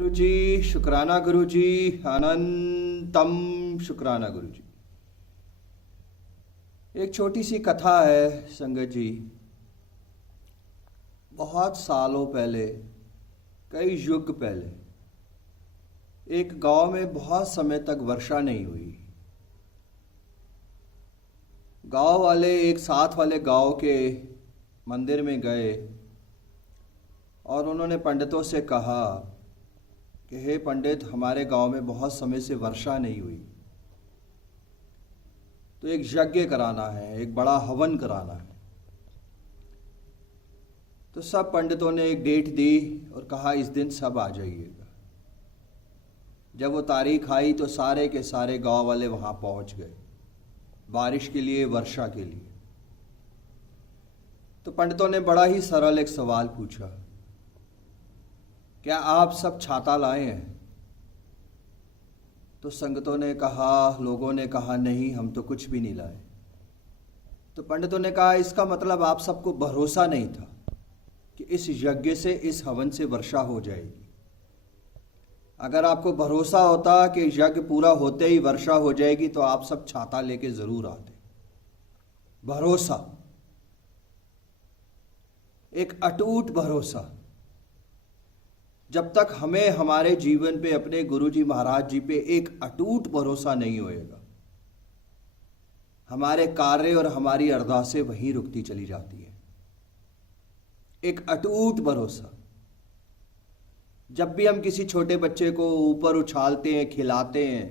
गुरु जी, शुक्राना गुरु जी, अनंतम शुक्राना गुरु जी। एक छोटी सी कथा है संगत जी। बहुत सालों पहले, कई युग पहले, एक गांव में बहुत समय तक वर्षा नहीं हुई। गांव वाले एक साथ वाले गांव के मंदिर में गए और उन्होंने पंडितों से कहा कि हे पंडित, हमारे गांव में बहुत समय से वर्षा नहीं हुई, तो एक यज्ञ कराना है, एक बड़ा हवन कराना है। तो सब पंडितों ने एक डेट दी और कहा इस दिन सब आ जाइएगा। जब वो तारीख आई तो सारे के सारे गांव वाले वहां पहुंच गए, बारिश के लिए, वर्षा के लिए। तो पंडितों ने बड़ा ही सरल एक सवाल पूछा, क्या आप सब छाता लाए हैं? तो संगतों ने कहा, लोगों ने कहा, नहीं, हम तो कुछ भी नहीं लाए। तो पंडितों ने कहा, इसका मतलब आप सबको भरोसा नहीं था कि इस यज्ञ से, इस हवन से वर्षा हो जाएगी। अगर आपको भरोसा होता कि यज्ञ पूरा होते ही वर्षा हो जाएगी तो आप सब छाता लेके जरूर आते। भरोसा, एक अटूट भरोसा। जब तक हमें हमारे जीवन पे, अपने गुरुजी महाराज जी पे एक अटूट भरोसा नहीं होएगा, हमारे कार्य और हमारी अरदासें वहीं रुकती चली जाती है। एक अटूट भरोसा। जब भी हम किसी छोटे बच्चे को ऊपर उछालते हैं, खिलाते हैं,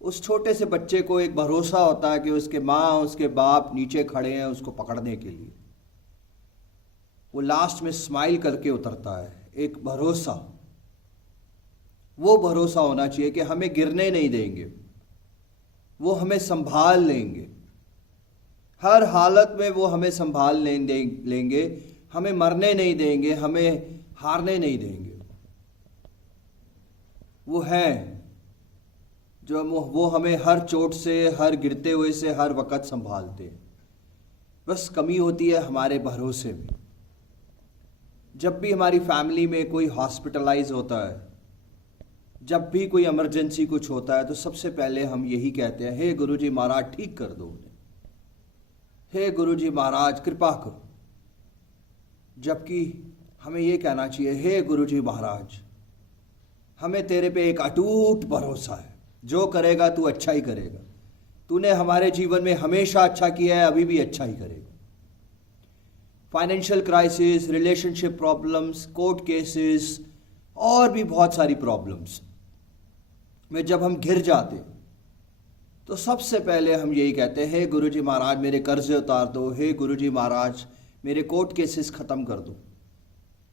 उस छोटे से बच्चे को एक भरोसा होता है कि उसके माँ, उसके बाप नीचे खड़े हैं उसको पकड़ने के लिए। वो लास्ट में स्माइल करके उतरता है। एक भरोसा, वो भरोसा होना चाहिए कि हमें गिरने नहीं देंगे, वो हमें संभाल लेंगे, हर हालत में वो हमें संभाल लेंगे, हमें मरने नहीं देंगे, हमें हारने नहीं देंगे। वो है जो वो हमें हर चोट से, हर गिरते हुए से हर वक्त संभालते हैं। बस कमी होती है हमारे भरोसे में। जब भी हमारी फैमिली में कोई हॉस्पिटलाइज होता है, जब भी कोई इमरजेंसी कुछ होता है, तो सबसे पहले हम यही कहते हैं, हे गुरुजी महाराज ठीक कर दो उन्हें, हे गुरुजी महाराज कृपा करो। जबकि हमें ये कहना चाहिए, हे गुरुजी महाराज, हमें तेरे पे एक अटूट भरोसा है, जो करेगा तू अच्छा ही करेगा, तूने हमारे जीवन में हमेशा अच्छा किया है, अभी भी अच्छा ही करेगा। Financial crisis, relationship problems, court cases और भी बहुत सारी प्रॉब्लम्स में जब हम घिर जाते तो सबसे पहले हम यही कहते हैं, हे गुरुजी महाराज मेरे कर्जे उतार दो, हे गुरुजी महाराज मेरे कोर्ट केसेस ख़त्म कर दो,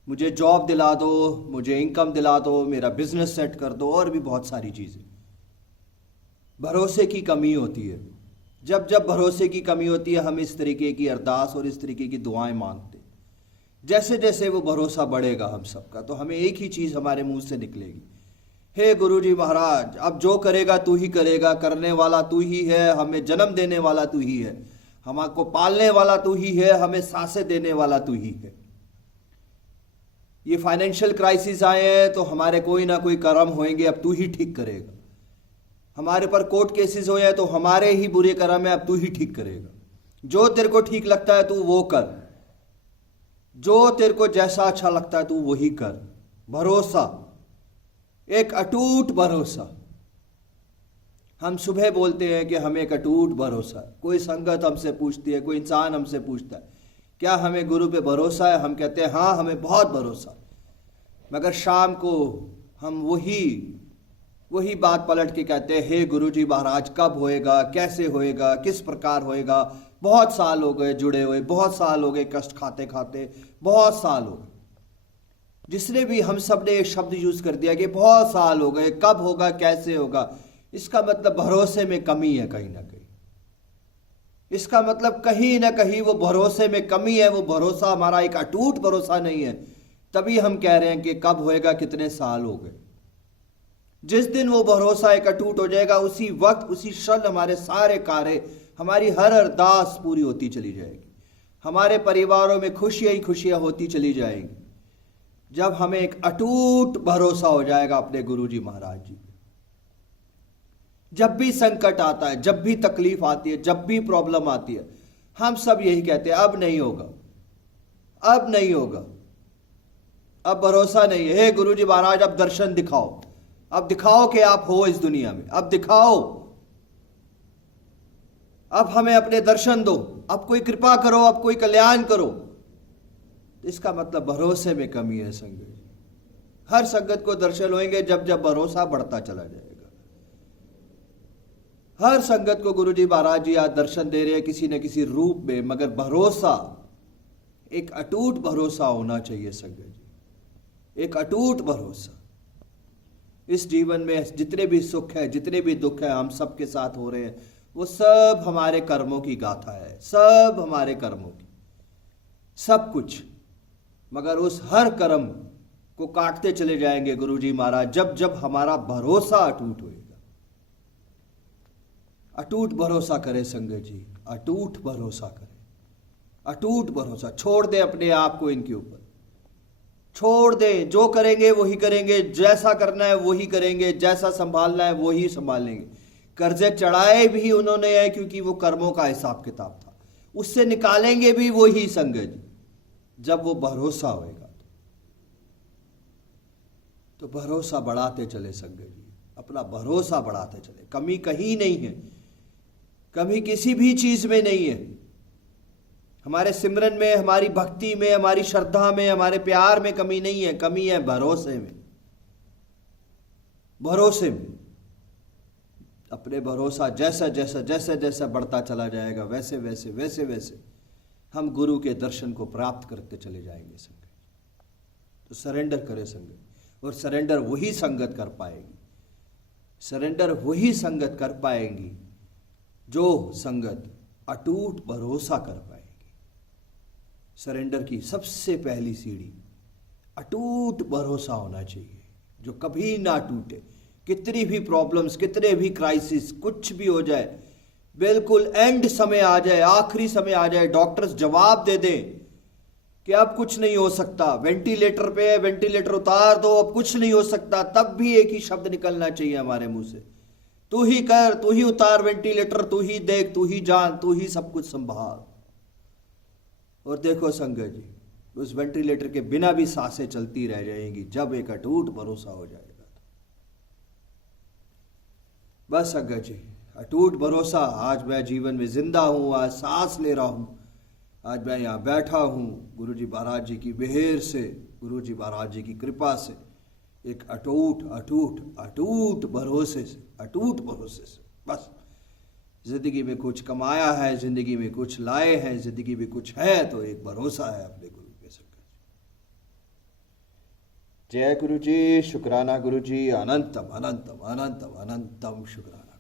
मुझे जॉब दिला दो, मुझे इनकम दिला दो, मेरा बिजनेस सेट कर दो, और भी बहुत सारी चीज़ें। भरोसे की कमी होती है। जब जब भरोसे की कमी होती है, हम इस तरीके की अरदास और इस तरीके की दुआएं मांगते। जैसे जैसे वो भरोसा बढ़ेगा हम सबका, तो हमें एक ही चीज़ हमारे मुंह से निकलेगी, हे गुरुजी महाराज अब जो करेगा तू ही करेगा, करने वाला तू ही है, हमें जन्म देने वाला तू ही है, हमको पालने वाला तू ही है, हमें सांसें देने वाला तू ही है। ये फाइनेंशियल क्राइसिस आए हैं तो हमारे कोई ना कोई कर्म होंगे, अब तू ही ठीक करेगा। हमारे पर कोर्ट केसेस हो जाए तो हमारे ही बुरे कर्म है, अब तू ही ठीक करेगा। जो तेरे को ठीक लगता है तू वो कर, जो तेरे को जैसा अच्छा लगता है तू वही कर। भरोसा, एक अटूट भरोसा। हम सुबह बोलते हैं कि हमें एक अटूट भरोसा है। कोई संगत हमसे पूछती है, कोई इंसान हमसे पूछता है, क्या हमें गुरु पे भरोसा है? हम कहते हैं हाँ, हमें बहुत भरोसा है। मगर शाम को हम वही बात पलट के कहते हैं, हे गुरुजी महाराज कब होएगा, कैसे होएगा, किस प्रकार होएगा? बहुत साल हो गए जुड़े हुए, बहुत साल हो गए कष्ट खाते खाते, बहुत साल हो गए। जिसने भी, हम सब ने एक शब्द यूज कर दिया कि बहुत साल हो गए, कब होगा, कैसे होगा। इसका मतलब भरोसे में कमी है कहीं ना कहीं। इसका मतलब कहीं ना कहीं वो भरोसे में कमी है, वो भरोसा हमारा एक अटूट भरोसा नहीं है। तभी हम कह रहे हैं कि कब होएगा, कितने साल हो गए। जिस दिन वो भरोसा एक अटूट हो जाएगा, उसी वक्त, उसी क्षण हमारे सारे कार्य, हमारी हर अरदास पूरी होती चली जाएगी। हमारे परिवारों में खुशियां ही खुशियां होती चली जाएंगी। जब हमें एक अटूट भरोसा हो जाएगा अपने गुरु जी महाराज जी पे। जब भी संकट आता है, जब भी तकलीफ आती है, जब भी प्रॉब्लम आती है, हम सब यही कहते हैं अब नहीं होगा, अब नहीं होगा, अब भरोसा नहीं है। हे गुरु जी महाराज अब दर्शन दिखाओ, अब दिखाओ कि आप हो इस दुनिया में, अब दिखाओ, अब हमें अपने दर्शन दो, अब कोई कृपा करो, अब कोई कल्याण करो। इसका मतलब भरोसे में कमी है संगत जी। हर संगत को दर्शन होंगे जब जब भरोसा बढ़ता चला जाएगा। हर संगत को गुरु जी महाराज जी आज दर्शन दे रहे हैं किसी न किसी रूप में, मगर भरोसा, एक अटूट भरोसा होना चाहिए संगत जी, एक अटूट भरोसा। इस जीवन में जितने भी सुख है, जितने भी दुख है हम सबके साथ हो रहे हैं, वो सब हमारे कर्मों की गाथा है, सब हमारे कर्मों की, सब कुछ। मगर उस हर कर्म को काटते चले जाएंगे गुरु जी महाराज जब जब हमारा भरोसा अटूट होएगा। अटूट भरोसा करें संगत जी, अटूट भरोसा करें, अटूट भरोसा। छोड़ दें अपने आप को इनके ऊपर, छोड़ दें। जो करेंगे वही करेंगे, जैसा करना है वही करेंगे, जैसा संभालना है वही संभालेंगे। कर्जे चढ़ाए भी उन्होंने है क्योंकि वो कर्मों का हिसाब किताब था, उससे निकालेंगे भी वही संगत जी जब वो भरोसा होएगा। तो भरोसा बढ़ाते चले संगत जी, अपना भरोसा बढ़ाते चले। कमी कहीं नहीं है, कमी किसी भी चीज में नहीं है। हमारे सिमरन में, हमारी भक्ति में, हमारी श्रद्धा में, हमारे प्यार में कमी नहीं है, कमी है भरोसे में। भरोसे में अपने भरोसा जैसा जैसा जैसा जैसा बढ़ता चला जाएगा वैसे वैसे वैसे वैसे हम गुरु के दर्शन को प्राप्त करते चले जाएंगे संगत। तो सरेंडर करें संगत, और सरेंडर वही संगत कर पाएगी, सरेंडर वही संगत कर पाएंगी जो संगत अटूट भरोसा कर पाएगी। सरेंडर की सबसे पहली सीढ़ी अटूट भरोसा होना चाहिए, जो कभी ना टूटे। कितनी भी प्रॉब्लम्स, कितने भी क्राइसिस, कुछ भी हो जाए, बिल्कुल एंड समय आ जाए, आखिरी समय आ जाए, डॉक्टर्स जवाब दे दें कि अब कुछ नहीं हो सकता, वेंटिलेटर पे है, वेंटिलेटर उतार दो, अब कुछ नहीं हो सकता, तब भी एक ही शब्द निकलना चाहिए हमारे मुंह से, तू ही कर, तू ही उतार वेंटिलेटर, तू ही देख, तू ही जान, तू ही सब कुछ संभाल। और देखो संगत जी, उस वेंटिलेटर के बिना भी सांसें चलती रह जाएंगी जब एक अटूट भरोसा हो जाएगा। बस संगत जी, अटूट भरोसा। आज मैं जीवन में जिंदा हूं, आज सांस ले रहा हूं, आज मैं यहाँ बैठा हूं, गुरु जी महाराज जी की मेहर से, गुरु जी महाराज जी की कृपा से, एक अटूट अटूट अटूट भरोसे से, अटूट भरोसे से। बस जिंदगी में कुछ कमाया है, जिंदगी में कुछ लाए हैं, जिंदगी में कुछ है तो एक भरोसा है अपने गुरु के संग। जय गुरु जी, शुक्राना गुरु जी, अनंतम अनंतम अनंतम अनंतम शुक्राना।